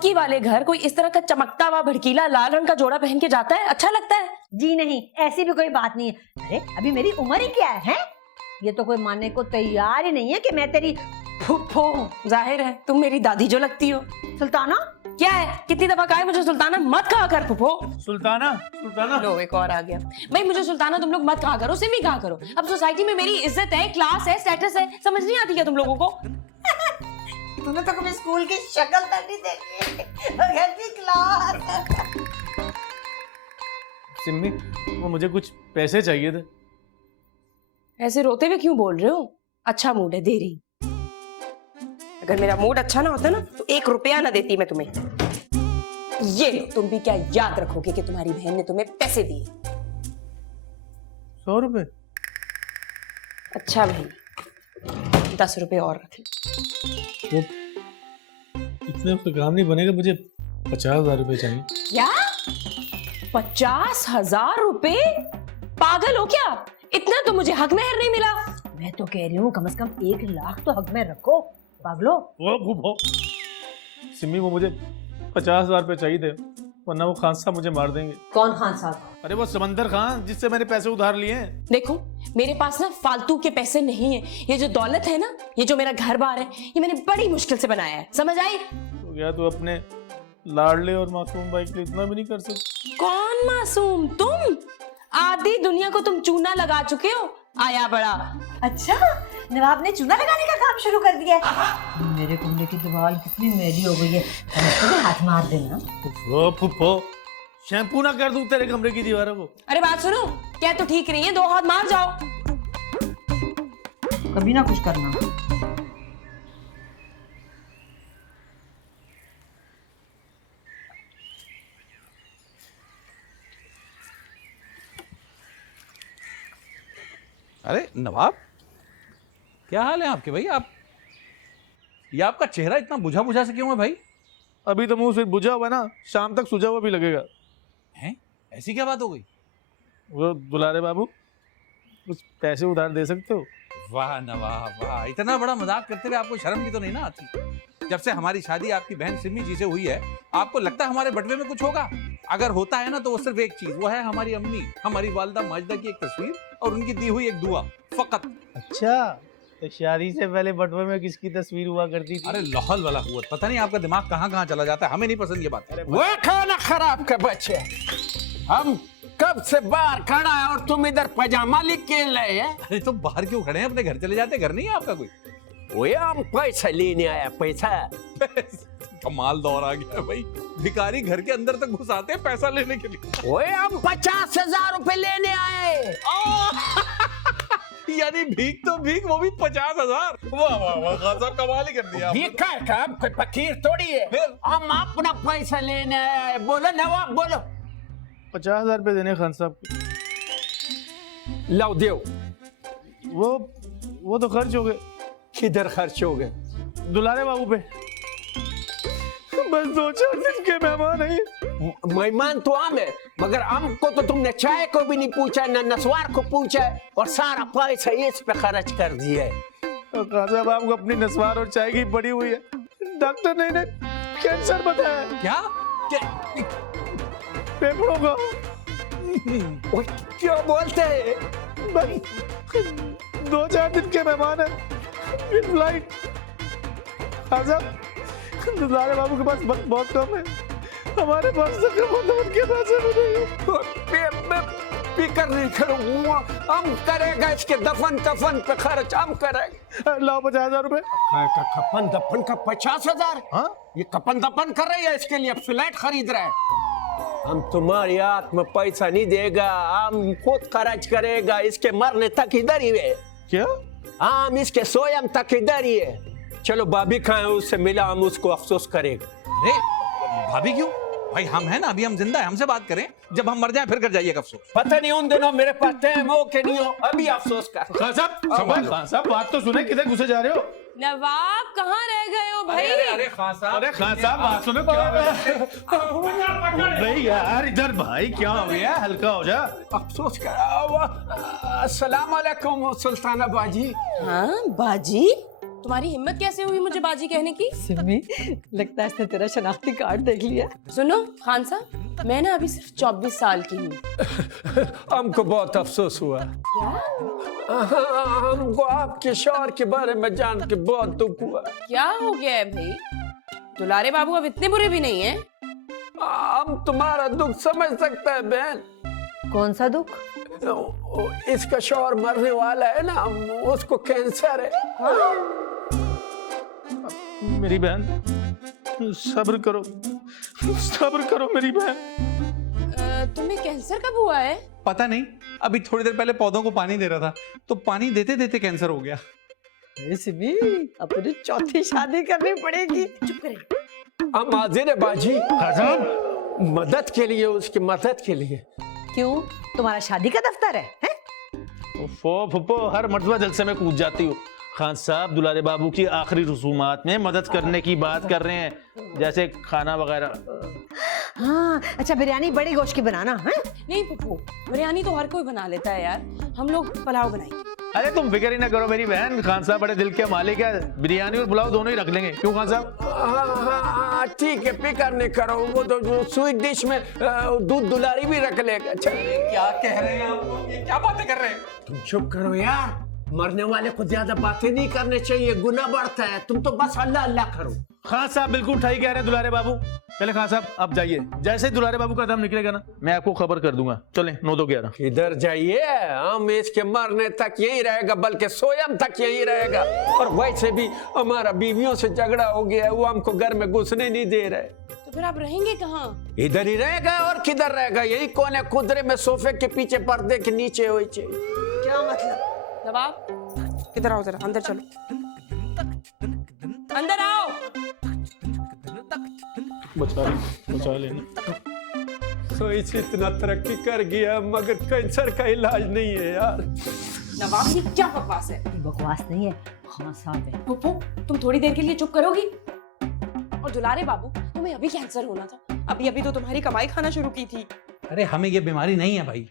चौथकी वाले घर कोई इस तरह का चमकता हुआ भड़कीला लाल रंग का जोड़ा पहन के जाता है? अच्छा लगता है? जी नहीं, ऐसी भी कोई बात नहीं है। अरे अभी मेरी उम्र ही क्या है? ये तो कोई मानने को तैयार ही नहीं है कि मैं तेरी फूफो हूँ। जाहिर है तुम मेरी दादी जो लगती हो। सुल्ताना क्या है? कितनी दफा कहा है मुझे सुल्ताना मत कहा कर फूफो। सुल्ताना, सुल्ताना। लो एक और आ गया। भाई मुझे सुल्ताना तुम लोग मत कहा करो, सिमी कहा करो। अब सोसाइटी में मेरी इज्जत है, क्लास है, स्टेटस है, समझ नहीं आती क्या तुम लोगों को? तूने तो कभी स्कूल की शक्ल तक नहीं देखी, घर की क्लास। सिम्मी, वो मुझे कुछ पैसे चाहिए थे। ऐसे रोते हुए क्यों बोल रहे हो? अच्छा मूड है, दे रही। अगर मेरा मूड अच्छा ना होता ना तो 1 रुपया ना देती मैं तुम्हें। ये लो, तुम भी क्या याद रखोगे कि तुम्हारी बहन ने तुम्हें पैसे दिए। 100 रुपए? अच्छा भाई, 10 रुपए और रख लो। वो इतने का काम नहीं बनेगा, मुझे 50,000 रुपए चाहिए। क्या? 50,000 रुपए? पागल हो क्या? इतना तो मुझे हक मेहर नहीं मिला। मैं तो कह रही हूँ कम से कम 1 लाख तो हक में रखो पागलो। वो सिम्मी, वो मुझे 50,000 रुपए चाहिए थे, वरना वो खान साहब मुझे मार देंगे। कौन खान साहब? अरे वो समंदर खान, जिससे मैंने पैसे उधार लिए हैं। देखो मेरे पास ना फालतू के पैसे नहीं है। ये जो दौलत है ना, ये जो मेरा घर बार है, ये मैंने बड़ी मुश्किल से बनाया है, समझ आई? तो क्या तू अपने लाडले और मासूम भाई के लिए इतना भी नहीं कर सकती? कौन मासूम? तुम? आधी दुनिया को तुम चूना लगा चुके हो, आया बड़ा। अच्छा, नवाब ने चूना लगाने का काम शुरू कर दिया है। मेरे कमरे की दीवार कितनी मैली हो गई है, तो हाथ मार देना। फुफ्फो, शैम्पू ना कर दूं तेरे कमरे की दीवारों को? अरे बात सुनो, क्या तो ठीक नहीं है, 2 हाथ मार जाओ। कभी ना कुछ करना। अरे नवाब, क्या हाल है आपके भाई? ये आपका चेहरा इतना बुझा बुझा से क्यों है भाई? अभी तो मुंह सिर्फ बुझा हुआ ना, शाम तक सुझा हुआ भी लगेगा। हैं? ऐसी क्या बात हो गई? वो दुलारे बाबू, कुछ पैसे उधार दे सकते हो? वाह नवाब वाह, इतना बड़ा मजाक करते हुए आपको शर्म भी तो नहीं ना आती? जब से हमारी शादी आपकी बहन सिमी जी से हुई है, आपको लगता है हमारे बटवे में कुछ होगा? अगर होता है ना तो वो सिर्फ एक चीज, वो है हमारी अम्मी, हमारी वालिदा माजिदा की एक तस्वीर और उनकी दी हुई एक दुआ, फकत। अच्छा, तो शादी से पहले बटवे में किसकी तस्वीर हुआ करती थी? अरे लाहौल वाला हुआ, पता नहीं आपका दिमाग कहाँ कहाँ चला जाता है, हमें नहीं पसंद ये बात। वो खाना खराब के बच्चे, हम कब से बाहर खड़ा है और तुम इधर पजामा लिख के लाए हैं? अरे तो बाहर क्यों खड़े हैं? अपने घर चले जाते, घर नहीं है आपका कोई? वो हम पैसा लेने आया, पैसा। कमाल दौर आ गया भाई, भिखारी घर के अंदर तक घुस आते हैं पैसा लेने के लिए। वो हम 50,000 रुपए लेने आए। यानी भीख तो भीख, वो भी 50,000। वाह वाह वाह, खान साहब कमाल ही कर दिया। भीख का कोई फकीर थोड़ी है, हम अपना पैसा लेने आए। बोलो नवाब बोलो। 50,000 रुपए देने खान साहब को। लो देव। वो तो खर्च हो गए। किधर खर्च हो गए? दुलारे बाबू पे। बस 2-4 दिन के मेहमान है। मेहमान तो आम है, मगर आम को तो तुमने चाय को भी नहीं पूछा, न नसवार को पूछा, और सारा पैसा इस पे खर्च कर दिया है। खान साहब, आपको अपनी नस्वार और चाय की पड़ी हुई है। डॉक्टर ने इन्हें कैंसर बताया। क्या? फेफड़ों का। वो क्या बोलते हैं? बस 2-4 दिन के मेहमान है, फ्लाइट। खान साहब, दुलारे बाबू के पास वक्त बहुत कम है, हमारे पास तो उनके पैसे भी नहीं है। फिक्र नहीं करो, हम करेगा इसके दफन कफन पे खर्च हम करेंगे। लाओ 50,000 रुपए। कफन दफन का 50,000? हाँ? ये कफन दफन कर रही है, इसके लिए फ्लैट खरीद रहा है। हम तुम्हारी हाथ में पैसा नहीं देगा, हम खुद खर्च करेगा, इसके मरने तक इधर ही है। क्या? हम इसके सोयम तक इधर ही है। चलो भाभी खाए, उससे मिला, हम उसको अफसोस करेगा। अरे भाभी क्यों भाई? हम है ना, अभी हम जिंदा है, हमसे बात करें, जब हम मर जाएं फिर कर जाइएगा अफसोस। पता नहीं उन दिनों मेरे पास टाइम हो कि नहीं हो, अभी अफसोस कर। खान साहब बात तो सुने, किधर घुसे जा रहे हो? नवाब कहाँ रह गए हो भाई? अरे खान साहब बात सुनो, क्या भाई यार, इधर भाई क्या हो गया? हल्का हो जा। अफसोस कर। अस्सलाम वालेकुम सुल्ताना बाजी। हाँ बाजी, तुम्हारी हिम्मत कैसे हुई मुझे बाजी कहने की? सिमी, लगता है इसने तेरा शनाख्ती कार्ड देख लिया। सुनो खान साहब, मैं ना अभी सिर्फ 24 साल की हूँ। हमको बहुत अफसोस हुआ। क्या हमको आपके शौहर के बारे में जान के बहुत दुख हुआ। क्या हो गया है भाई? दुलारे बाबू अब इतने बुरे भी नहीं है। हम तुम्हारा दुख समझ सकते हैं बहन। कौन सा दुख? इसका शौहर मरने वाला है ना, उसको कैंसर है। मेरी बहन, सब्र करो मेरी बहन। तुम्हें कैंसर कब हुआ है? पता नहीं, अभी थोड़ी देर पहले पौधों को पानी दे रहा था तो पानी देते देते कैंसर हो गया। अरे सिमी, अब तुझे चौथी शादी करनी पड़ेगी। चुप करे। हम हाजिर है बाजी, मदद के लिए, उसकी मदद के लिए। क्यों, तुम्हारा शादी का दफ्तर है, हैं? फुप्पो, हर मर्तबा जलसे में कूद जाती हो। खान साहब दुलारे बाबू की आखिरी रसूमात में मदद करने की बात कर रहे हैं, जैसे खाना वगैरह। हाँ, अच्छा बिरयानी बड़े गोश्त की बनाना है? नहीं पप्पू, बिरयानी तो हर कोई बना लेता है यार, हम लोग पुलाव बनाएंगे। अरे तुम फिक्र ही ना करो मेरी बहन, खान साहब बड़े दिल के मालिक है, बिरयानी और पुलाव दोनों ही रख लेंगे। क्यों खान साहब? हाँ, ठीक है, फिक्र नहीं करो। वो तो जो स्वीट डिश में दूध दुलारी भी रख लेगा। क्या कह रहे हैं आप? ये क्या बातें कर रहे हैं? तुम चुप करो यार, मरने वाले को ज्यादा बातें नहीं करने चाहिए, गुनाह बढ़ता है। तुम तो बस अल्लाह अल्लाह करो। खान साहब बिल्कुल सही कह रहे हैं दुलारे बाबू। पहले खान साहब आप जाइए, जैसे ही दुलारे बाबू का दम निकलेगा ना, मैं आपको खबर कर दूंगा। चलें 9 2 11। इधर जाइए, हम इसके मरने तक यही रहेगा, बल्कि सोयम तक यही रहेगा। और वैसे भी हमारा बीवियों से झगड़ा हो गया है, वो हमको घर में घुसने नहीं दे रहे। तो फिर आप रहेंगे कहाँ? इधर ही रहेगा, और किधर रहेगा? यही कोने खुदरे में सोफे के पीछे, पर्दे के नीचे हो चाहिए। क्या मतलब? नवाब इधर आओ, जरा अंदर चलो, अंदर आओ। बचा लेना। सोई से इतना तरक्की कर गया, मगर कैंसर का इलाज नहीं है यार। नवाब ये क्या बकवास है? ये बकवास नहीं है, हाँ साहब है। पप्पू तुम थोड़ी देर के लिए चुप करोगी? और दुलारे बाबू, तुम्हें अभी कैंसर होना था, अभी अभी तो तुम्हारी कमाई खाना शुरू की थी। अरे हमें ये बीमारी नहीं है भाई।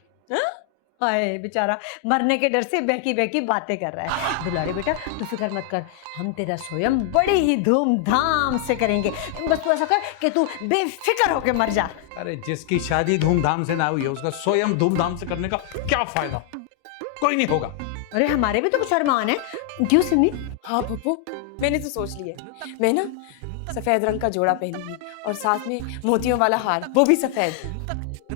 हाय बेचारा, मरने के डर से बहकी बहकी बातें कर रहा है। दुलारे बेटा तू फिक्र मत कर, हम तेरा स्वयं बड़े ही धूमधाम से करेंगे। बस तू ऐसा कर कि तू बेफिक्र होके मर जा। अरे जिसकी शादी धूमधाम से ना हुई है, उसका स्वयं धूमधाम से करने का क्या फायदा? कोई नहीं होगा। अरे हमारे भी तो कुछ अरमान है, क्यों सिमी? हाँ पप्पू, मैंने तो सोच लिया, मैं ना सफेद रंग का जोड़ा पहनूंगी और साथ में मोतियों वाला हार, वो भी सफेद।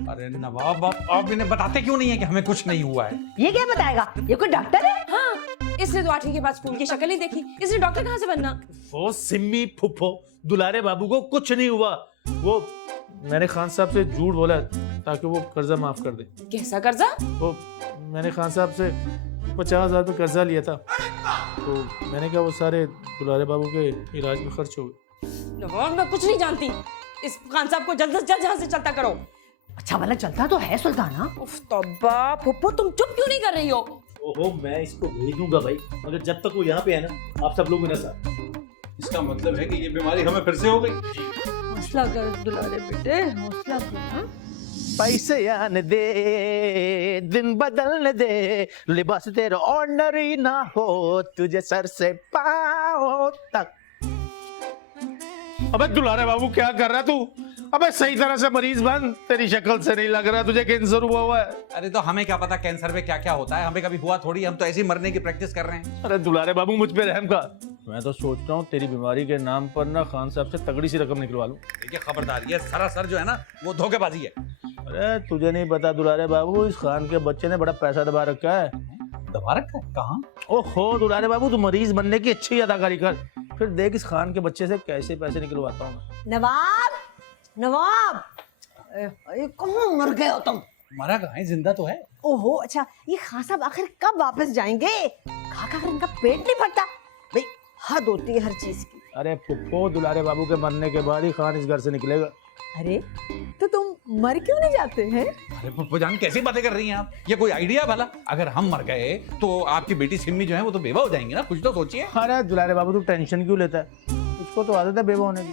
अरे नवाब, आप इन्हें बताते क्यों नहीं है कि हमें कुछ नहीं हुआ है? ये क्या बताएगा? ये कोई डॉक्टर है? हाँ, इसने तो 8वीं के बाद स्कूल की शक्ल नहीं देखी, इसने डॉक्टर कहाँ से बनना? वो सिम्मी फुफ्फो, दुलारे बाबू को कुछ नहीं हुआ। वो मैंने खान साहब से झूठ बोला ताकि वो कर्जा माफ कर दे। कैसा कर्जा? वो मैंने खान साहब से 50,000 रुपये कर्जा लिया था, तो मैंने कहा वो सारे दुलारे बाबू के इलाज में खर्च हो गए। नवाब मैं कुछ नहीं जानती, इस खान साहब को जल्द से जल्द यहाँ से चलता करो। अच्छा वाला चलता तो है सुल्ताना। उफ तौबा, पप्पू तुम चुप क्यों नहीं कर रही हो? ओहो, मैं इसको भेज दूंगा भाई, मगर जब तक वो यहाँ पे है ना, आप सब लोग मेरे साथ। इसका मतलब है कि ये बीमारी हमें फिर से हो गई। हौसला कर दुलारे बेटे, हौसला कर। हाँ? पैसे आने दे, दिन बदलने दे, लिबास तेरा ऑर्डिनरी ना हो, तुझे सर से पाँव तक। अबे दुलारे बाबू क्या कर रहा तू? अबे सही तरह से मरीज बन, तेरी शक्ल से नहीं लग रहा तुझे कैंसर हुआ है। अरे तो हमें क्या पता कैंसर में क्या क्या होता है, हमें कभी हुआ थोड़ी, हम तो ऐसे ही मरने की प्रैक्टिस कर रहे हैं। अरे दुलारे बाबू मुझ पे रहम कर। मैं तो सोच रहा हूँ तेरी बीमारी के नाम पर ना खान साहब से तगड़ी सी रकम निकलवा लूं। देखिए खबरदार, ये सरासर जो है ना वो धोखेबाजी है। अरे तुझे नहीं पता दुलारे बाबू, इस खान के बच्चे ने बड़ा पैसा दबा रखा है। दबा रखा है? कहाँ? ओहो दुलारे बाबू, तू मरीज बनने की अच्छी अदाकारी कर, फिर देख इस खान के बच्चे से कैसे पैसे निकलवाता हूँ। नवाब, नवाब, ये कहाँ मर गए हो तुम? मरा कहाँ है, जिंदा तो है। ओहो अच्छा, ये खान साहब आखिर कब वापस जाएंगे? खाकर इनका पेट नहीं भरता भाई, हद होती है हर चीज की। अरे पुप्पो, दुलारे बाबू के मरने के बाद ही खान इस घर से निकलेगा। अरे तो तुम मर क्यों नहीं जाते हैं? अरे पप्पू जान, कैसी बातें कर रही हैं आप? ये कोई आइडिया भला? अगर हम मर गए तो आपकी बेटी सिम्मी जो है वो तो बेवा हो जाएंगी ना, कुछ तो सोचिए। अरे दुलारे बाबू तू टेंशन क्यों लेता है, उसको तो आदत है बेवा होने की।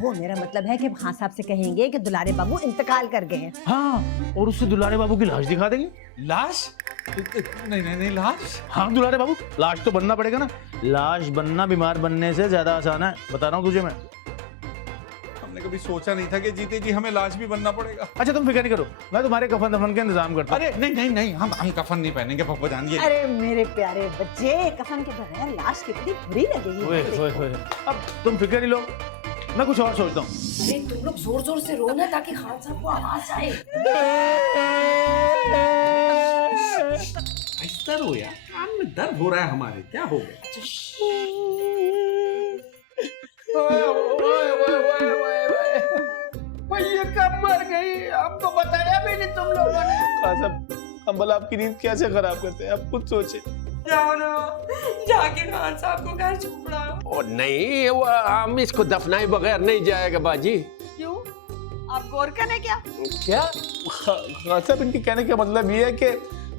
वो मेरा मतलब है कि खान साहब से कहेंगे कि दुलारे बाबू इंतकाल कर गए हैं। हाँ, और उससे दुलारे बाबू की लाश दिखा देंगे। लाश? नहीं नहीं नहीं, लाश? हाँ दुलारे बाबू, लाश तो बनना पड़ेगा ना। लाश बनना बीमार बनने से ज्यादा आसान है, बता रहा हूँ तुझे मैं। हमने कभी सोचा नहीं था कि जीते जी हमें लाश भी बनना पड़ेगा। अच्छा तुम फिक्र नहीं करो, मैं तुम्हारे कफन दफन का इंतजाम करता हूँ। अरे नहीं नहीं नहीं, हम कफन नहीं पहनेंगे पप्पा जान, ये अरे मेरे प्यारे बच्चे, कफन के बगैर लाश कितनी बुरी लगेगी। ओए ओए ओए, अब तुम फिक्र नहीं लो, मैं कुछ और सोचता हूँ। अरे तुम लोग जोर जोर से रो ना ताकि खान साहब को आवाज आए। ऐसा रो यार, कान में दर्द हो रहा है हमारे, क्या हो गया? ये कब मर गई? हमको बताया भी नहीं तुम लोगों ने। साहब, हम भला आपकी नींद कैसे खराब करते हैं, आप खुद सोचे। जाओ ना, जाके खान साहब को घर छोड़ा। ओ नहीं, वो हम इसको दफनाए बगैर नहीं जाएगा बाजी। क्यों? आप गौर करें क्या? क्या? हाँ साहब, इनके कहने का मतलब ये है कि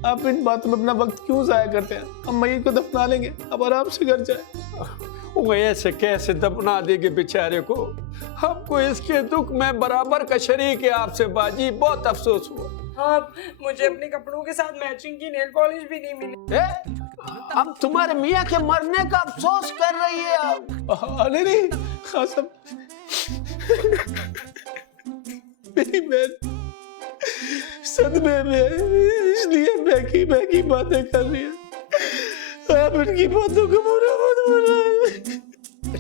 आप इन बातों में अपना वक्त क्यों जाया करते हैं। हम मैयत को दफना लेंगे, अब आराम से घर जाए। वो ऐसे कैसे दफना देंगे बेचारे को? हमको इसके दुख में बराबर का शरीक है आपसे बाजी, बहुत अफसोस हुआ। हाँ, मुझे अपने कपड़ों के साथ मैचिंग की नेल पॉलिश भी नहीं मिली। अब तुम्हारे मियाँ के मरने का अफसोस कर रही है आप? नहीं हाँ साहब, मेरी बहन सदमे में है, इसलिए महकी महकी बातें कर रही है। आप इनकी बातों को बुरा मत बुलाइए।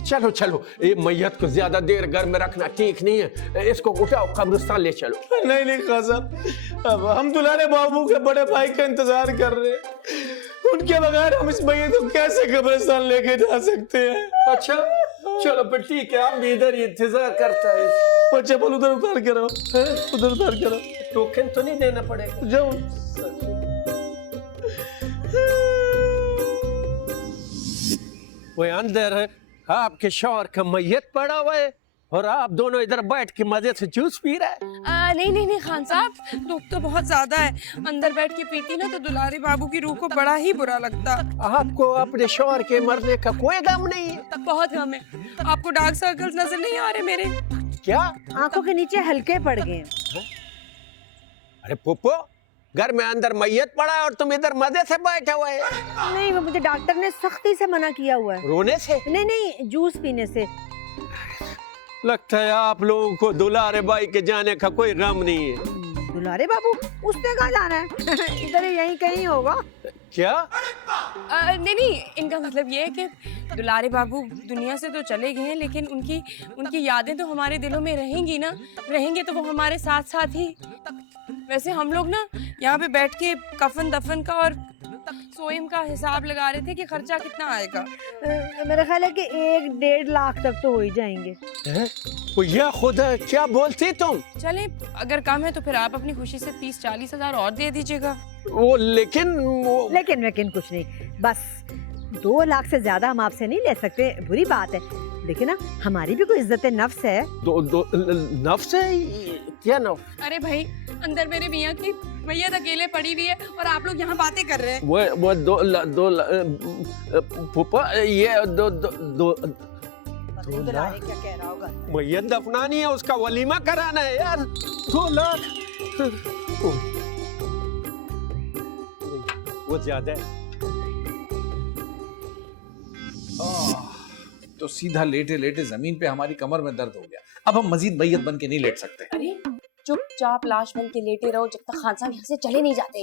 चलो चलो, ये मैयत को ज्यादा देर घर में रखना ठीक नहीं है, इसको उठाओ कब्रिस्तान ले चलो। नहीं नहीं खान साहब, अब हम दुलारे बाबू के बड़े भाई का इंतजार कर रहे हैं। उनके बगैर हम इस मैयत को कैसे कब्रिस्तान लेके जा सकते हैं। अच्छा चलो फिर ठीक है, हम भी इधर ही इंतजार करता है। और चप्पल उधर उतार के रहो, उधर उतार के रहो। टोकन तो नहीं देना पड़ेगा? जाओ। वो अंदर है, आपके शौहर का मैयत पड़ा हुआ है और आप दोनों इधर बैठ के मजे से जूस पी रहे हैं। नहीं नहीं नहीं खान साहब, दुख तो बहुत ज्यादा है। अंदर बैठ के पीती ना तो दुलारे बाबू की रूह को बड़ा ही बुरा लगता। आपको अपने शौहर के मरने का कोई गम नहीं है? बहुत गम है। आपको डार्क सर्कल्स नजर नहीं आ रहे मेरे? क्या? आंखों के नीचे हल्के पड़ गए। अरे पुप्पो, घर में अंदर मैयत पड़ा है और तुम इधर मजे से बैठे हुए हैं। नहीं, वो मुझे डॉक्टर ने सख्ती से मना किया हुआ है। रोने से? नहीं नहीं, जूस पीने से। लगता है आप लोगों को दुलारे भाई के जाने का कोई गम नहीं है। दुलारे बाबू, उसने कहाँ जाना है? इधर ही यहीं कहीं होगा। क्या? नहीं नहीं, इनका मतलब ये है कि दुलारे बाबू दुनिया से तो चले गए हैं, लेकिन उनकी यादें तो हमारे दिलों में रहेंगी ना। रहेंगे तो वो हमारे साथ साथ ही। वैसे हम लोग ना यहाँ पे बैठ के कफन दफन का और सोयम का हिसाब लगा रहे थे कि खर्चा कितना आएगा। मेरा ख्याल है कि 1-1.5 लाख तक तो हो ही जाएंगे। वो ये खुदा, क्या बोलती तुम? चले, अगर कम है तो फिर आप अपनी खुशी से 30-40 हजार और दे दीजिएगा। वो लेकिन कुछ नहीं, बस 2 लाख से ज्यादा हम आपसे नहीं ले सकते। बुरी बात है, देखिए ना, हमारी भी कोई इज्जत नफ्स है। दो नफ्स है? क्या नफ्स? अरे भाई, अंदर मेरे मियाँ की मैयत अकेले पड़ी हुई है और आप लोग यहाँ बातें कर रहे हैं। वो पुप्पा, ये दो दुलारे क्या कह रहा होगा? मैयत दफनानी है, उसका वलीमा कराना है यार। 2 लाख वो ज्यादा है। तो सीधा लेटे लेटे जमीन पे हमारी कमर में दर्द हो गया। अब हम मजीद मैयत बन के नहीं लेट सकते। अरे चुपचाप लाश बन के लेटे रहो जब तक खान साहब यहाँ से चले नहीं जाते।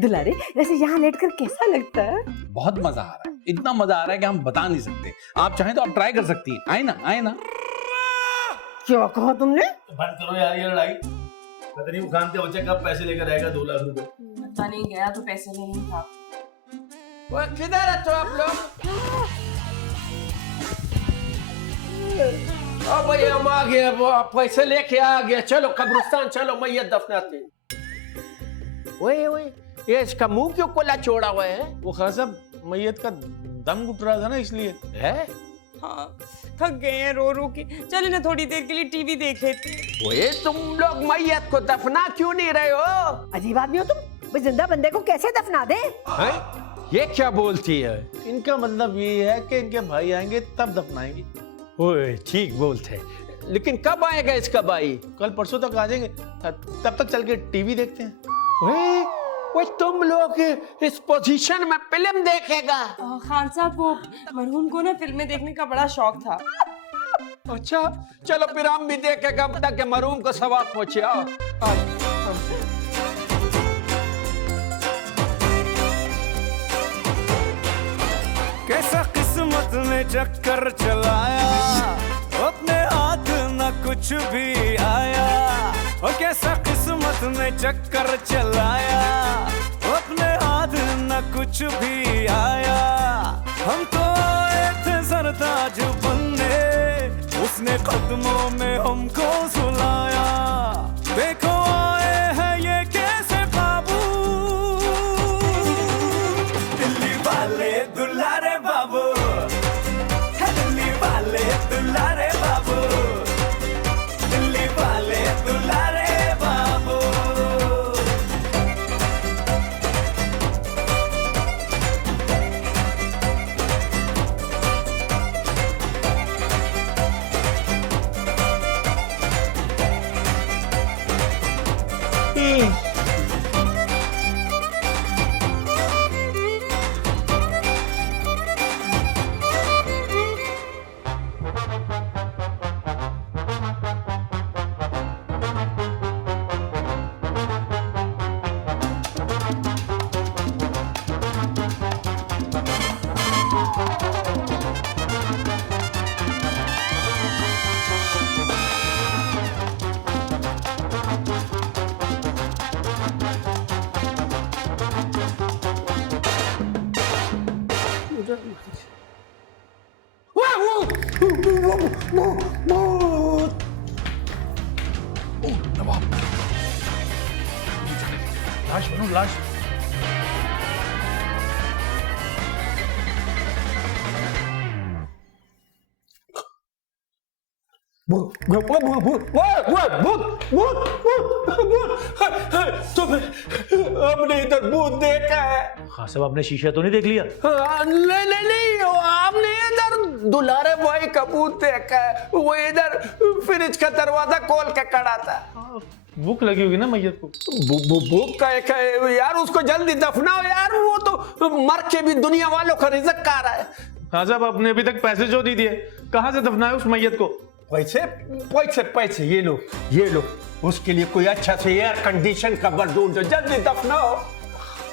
दुलारे, वैसे यहाँ लेटकर कैसा लगता है? बहुत मजा आ रहा है, इतना मजा आ रहा है कि हम बता नहीं सकते। आप चाहें तो आप ट्राई कर सकती हैं। आए ना, आए ना। क्या कहा तुमने? बंद करो यार ये लड़ाई। पता नहीं वो खान के बच्चे कब पैसे लेकर आएगा 2 लाख रुपए। पता नहीं, गया तो पैसे लेने ही था। वो किधर है तो आप लोग? अब भाई हम आ गए, वो पैसे लेके आ गए। चलो कब्रिस्तान चलो, मैयत दफनाते। ओए ओए, ये इसका मुंह क्यों कोला चौड़ा हुआ है? वो खान साहब, मैयत का दम घुट रहा था ना, इसलिए। है? हाँ, थक गए हैं रो रो के। चले ना थोड़ी देर के लिए टीवी देख लेते हैं। ओए, तुम लोग मैयत को दफना क्यों नहीं रहे हो? अजीब आदमी हो तुम, भाई जिंदा बंदे को कैसे दफना दे? हैं? ये क्या बोलती है? इनका मतलब ये है कि इनके भाई आएंगे तब दफनाएंगे। ओए, ठीक बोलते, लेकिन कब आएगा इसका भाई? कल परसों तक आ जाएंगे, तब तक चल के टीवी देखते हैं। ओए, वो तुम लोग इस पोजीशन में फिल्म देखेगा? खान साहब वो मरहूम को ना फिल्में देखने का बड़ा शौक था। अच्छा चलो फिर हम भी देखेगा, अब तक के मरूम को सवाब पहुंचे। आओ कैसा किस्मत ने चक्कर चलाया, अपने हाथ न कुछ भी आया। और कैसा किस्मत ने चक्कर चलाया, अपने हाथ न कुछ भी आया। हम तो आए थे सरताज बनने, उसने कदमों में हमको सुलाया। देखो आए हैं ये कैसे काबू, दिल्ली वाले दुलारे बाबू, दिल्ली वाले दुलारे बाबू, दिल्ली वाले दुलारे बाबू। लाश बनो लाश। हमने इधर भूत देखा है। हाँ साहब, आपने शीशा तो नहीं देख लिया? नहीं, हमने इधर दुलारे भाई का भूत देखा है। वो इधर फ्रिज का दरवाजा खोल के खड़ा था। भूख लगी होगी ना मैयत को। भूख का एक है यार, उसको जल्दी दफनाओ यार, वो तो मर के भी दुनिया वालों का रिज़्क खा रहा है। हाँ साहब, आपने अभी तक पैसे जो नहीं दिए, कहाँ से दफनाए उस मैयत को? पैसे ये लो, उसके लिए कोई अच्छा से एयर कंडीशन का घर ढूंढो, जल्दी दफनाओ।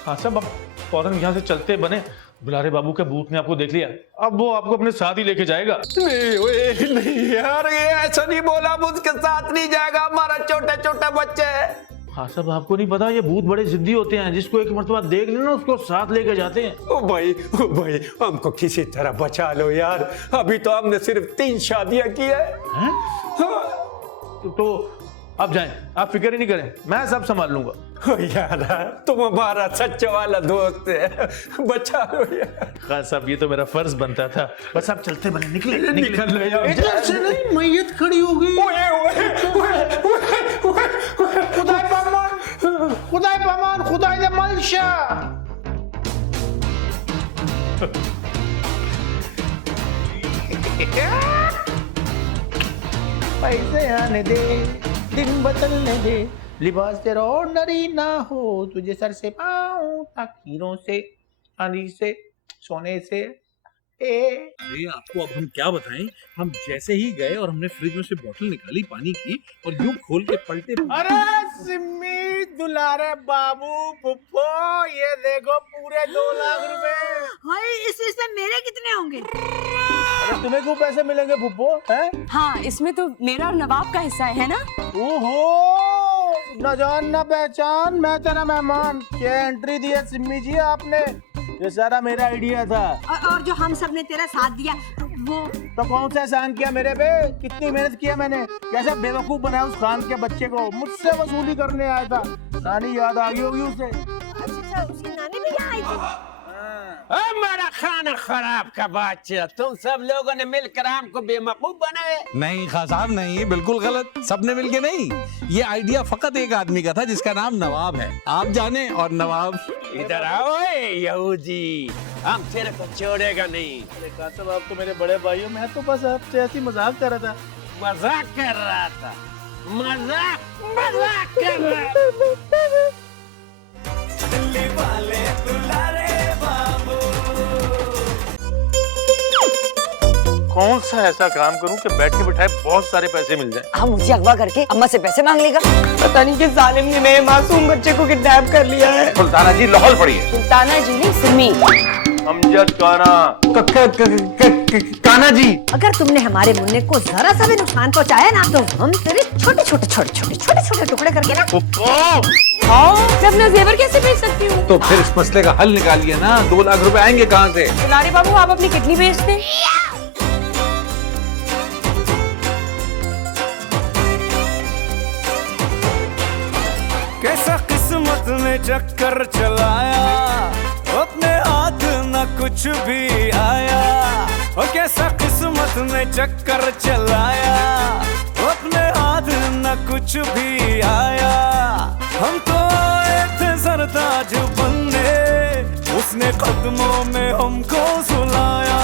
हाँ साहब, अब फौरन यहाँ से चलते बने। दुलारे बाबू के भूत ने आपको देख लिया, अब वो आपको अपने साथ ही लेके जाएगा। नहीं यार, ये ऐसा नहीं बोला, मुझके साथ नहीं जाएगा, हमारा छोटा छोटा बच्चा है। हाँ साहब, आपको नहीं पता ये भूत बड़े जिद्दी होते हैं, जिसको एक मर्तबा देख लेना उसको साथ लेके जाते हैं। ओ भाई हमको किसी तरह बचा लो यार, अभी तो हमने सिर्फ 3 शादियां की है। तो आप जाएं, आप फिक्र ही नहीं करें, मैं सब संभाल लूंगा। ओ यार, तुम हमारा सच्चा वाला दोस्त है, बचा लो यार। खान साहब, ये तो मेरा फर्ज बनता था, बस आप चलते बने, निकले निकल लो यार। इधर से नहीं, मैयत खड़ी हो गई। खुदाई दे मलशा। पैसे आने दे, दिन बदलने दे, लिबास तेरा ऑर्डनरी ना हो, तुझे सर से पाऊं तक, हीरों से, चांदी से, सोने से। अरे आपको अब हम क्या बताएं, हम जैसे ही गए और हमने फ्रिज में से बोतल निकाली पानी की और यूं खोल के पलटे। अरे सिम्मी, दुलारे बाबू, पुप्पो, ये देखो पूरे 2 लाख रुपए। हाय, इसमें मेरे कितने होंगे? अरे तुम्हें क्यों पैसे मिलेंगे पुप्पो? हैं? हाँ, इसमें तो मेरा और नवाब का हिस्सा है ना। ओहो, न जान न पहचान, मैं तेरा मेहमान। क्या एंट्री दी है सिम्मी जी आपने? ये सारा मेरा आइडिया था। और जो हम सब ने तेरा साथ दिया वो तो कौन सा एहसान किया मेरे पे? कितनी मेहनत किया मैंने, कैसे बेवकूफ बनाया उस खान के बच्चे को, मुझसे वसूली करने आया था। नानी याद आ गई होगी उसे। अच्छा, उसकी नानी भी यहाँ आई थी। हमारा खाना खराब का बच्चा, तुम सब लोगों ने मिलकर हमको बेवकूफ बनाए। नहीं खान साहब, नहीं, बिल्कुल गलत, सबने मिलके नहीं। ये आइडिया फकत एक आदमी का था जिसका नाम नवाब है, आप जाने। और नवाब इधर आओ यहूदी, हम तेरे को छोड़ेगा नहीं। अरे कासब, आप तो मेरे बड़े भाई हो, मैं तो बस आपसे ऐसी मजाक कर रहा था। मजाक कर रहा था, मजाक कर रहा था। कौन सा ऐसा काम करूं कि बैठे बिठाए बहुत सारे पैसे मिल जाए। हम मुझे अगवा करके अम्मा से पैसे मांग लेगा। पता नहीं किस जालिम ने मेरे मासूम बच्चे को किडनैप कर लिया है। सुल्ताना जी लाहौल पड़ी है। सुल्ताना जी नहीं, सिमी। अमजद काना जी। अगर तुमने हमारे मुन्ने को जरा सा भी नुकसान पहुंचाया ना तो हम तेरे छोटे छोटे टुकड़े करके ना। हाँ, मैं अपना जेवर कैसे बेच सकती हूँ? तो फिर इस मसले का हल निकालिए ना। 2 लाख रुपए आएंगे कहाँ से? दुलारे बाबू, आप अपनी किडनी बेच दें। कैसा किस्मत ने चक्कर चलाया, अपने हाथ न कुछ भी आया। और कैसा किस्मत ने चक्कर चलाया, अपने हाथ न कुछ भी आया। हम तो आए थे सरताज बनने, उसने कदमों में हमको सुलाया।